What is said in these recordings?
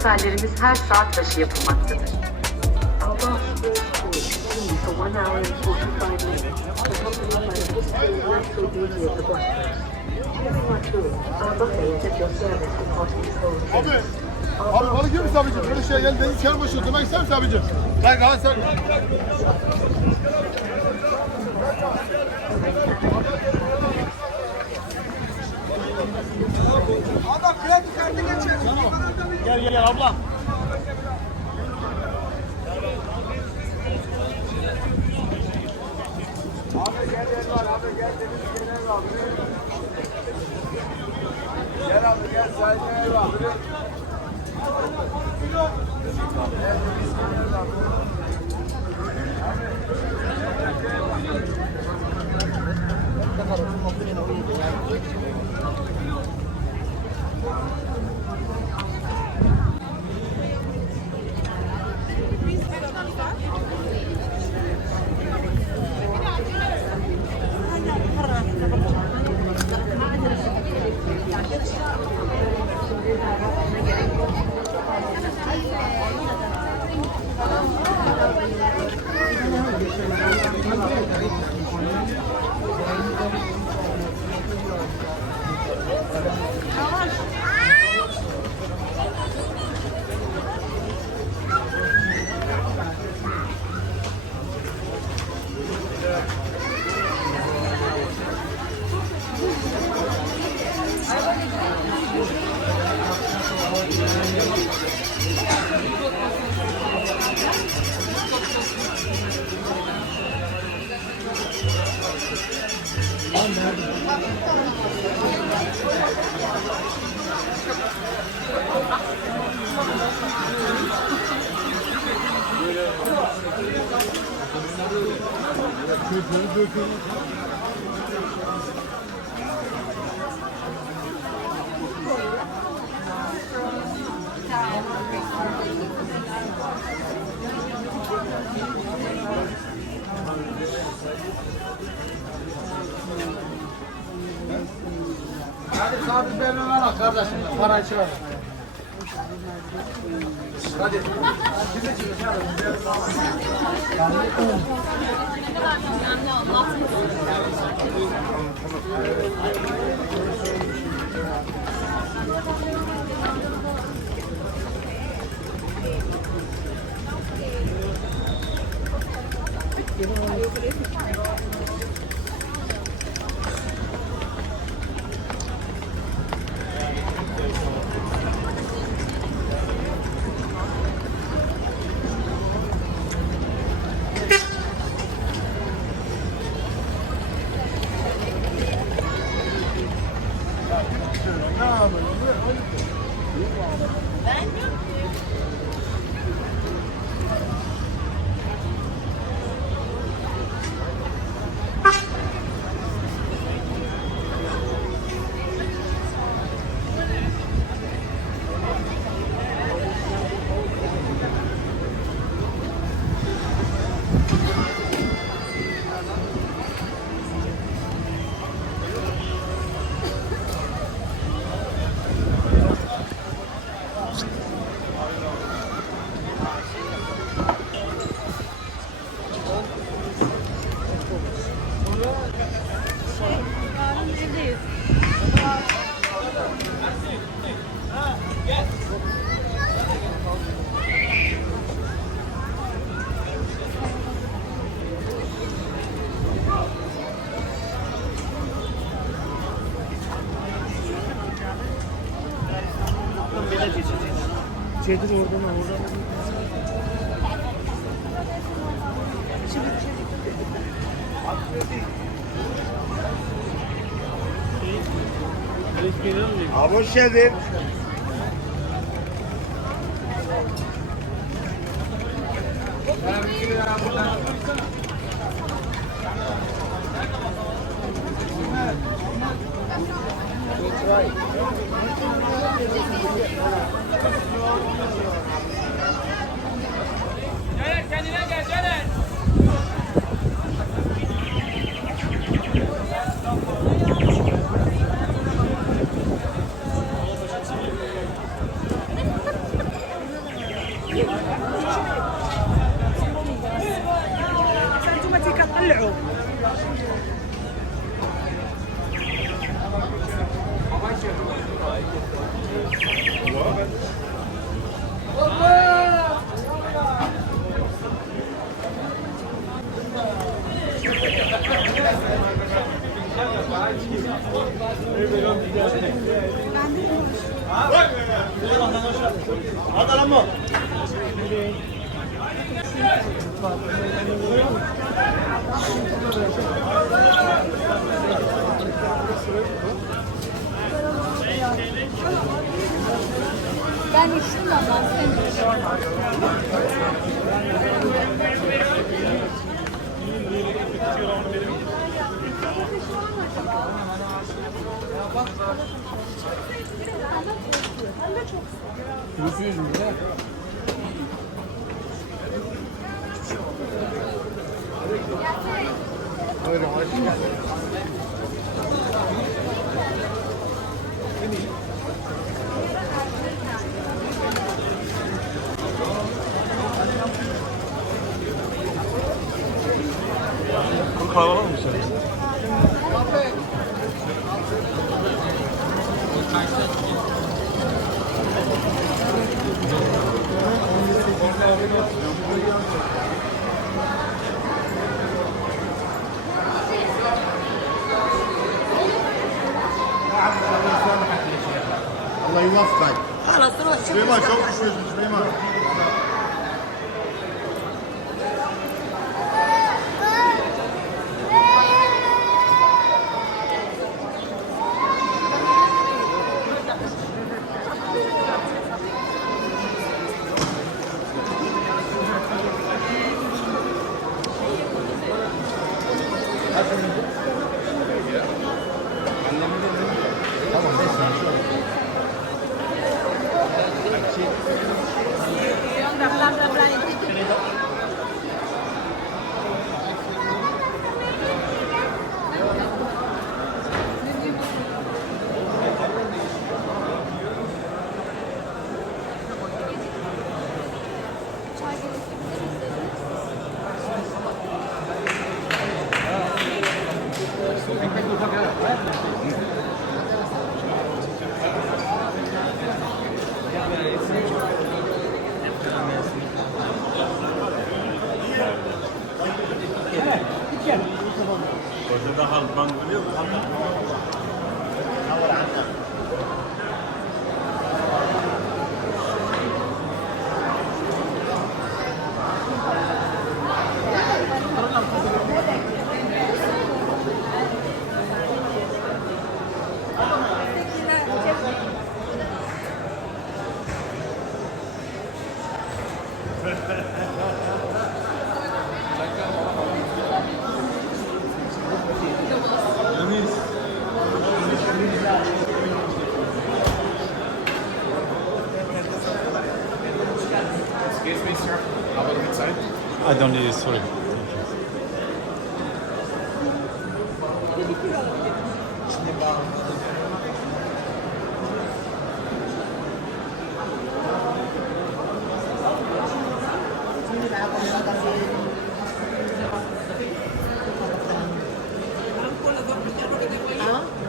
seferlerimiz her saat başı yapılmaktadır. Our bus will call for 1 hour and 45 minutes, accompanied by the history and natural beauty of the Bosphorus. During our tour, our buffet is at your service with hot and cold Abi, drinks. abi balık yiyor musun abicim? Böyle şey gel deniz kenarı başı demek ister misin abicim? Gel gel sen. Adam kredi kartı geçer. Gel gel ablam. Abi gel var abi gel deniz kenarı abi. Gel abi gel sahile abi. Hadi sabitlerini al kardeşim. Parayı çıkar. Hadi. Çedir oradan oradan. Abi hoş geldin. Kendine gel, gel. طلعوا Ben içtim ama sen Bu kahvaltı mı sen? Allah yuvafkay. خلاص روح شوف Süleyman çok düşüyorsun Süleyman. Tamam neyse. Orada da halkman biliyor musun? I don't need it, sorry.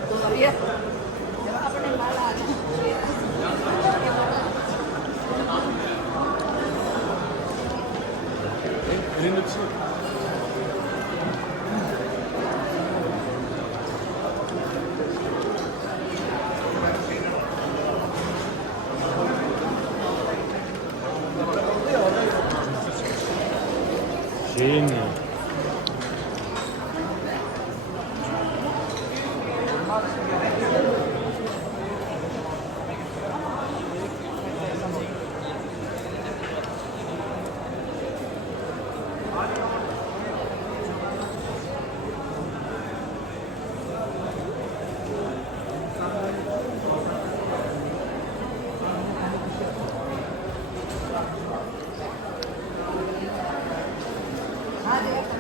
todavía. Te vas a poner mala. Elinde bir şey yok. Şeyin Hadi.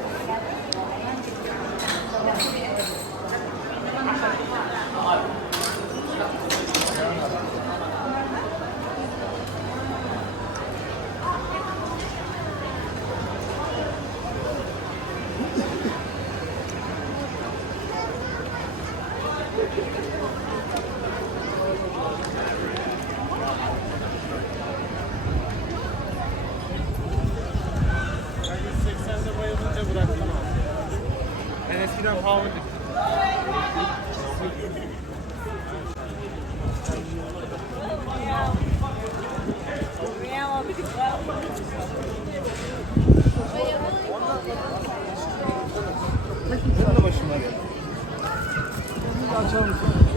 Sen de başım var ya. Açar mısın?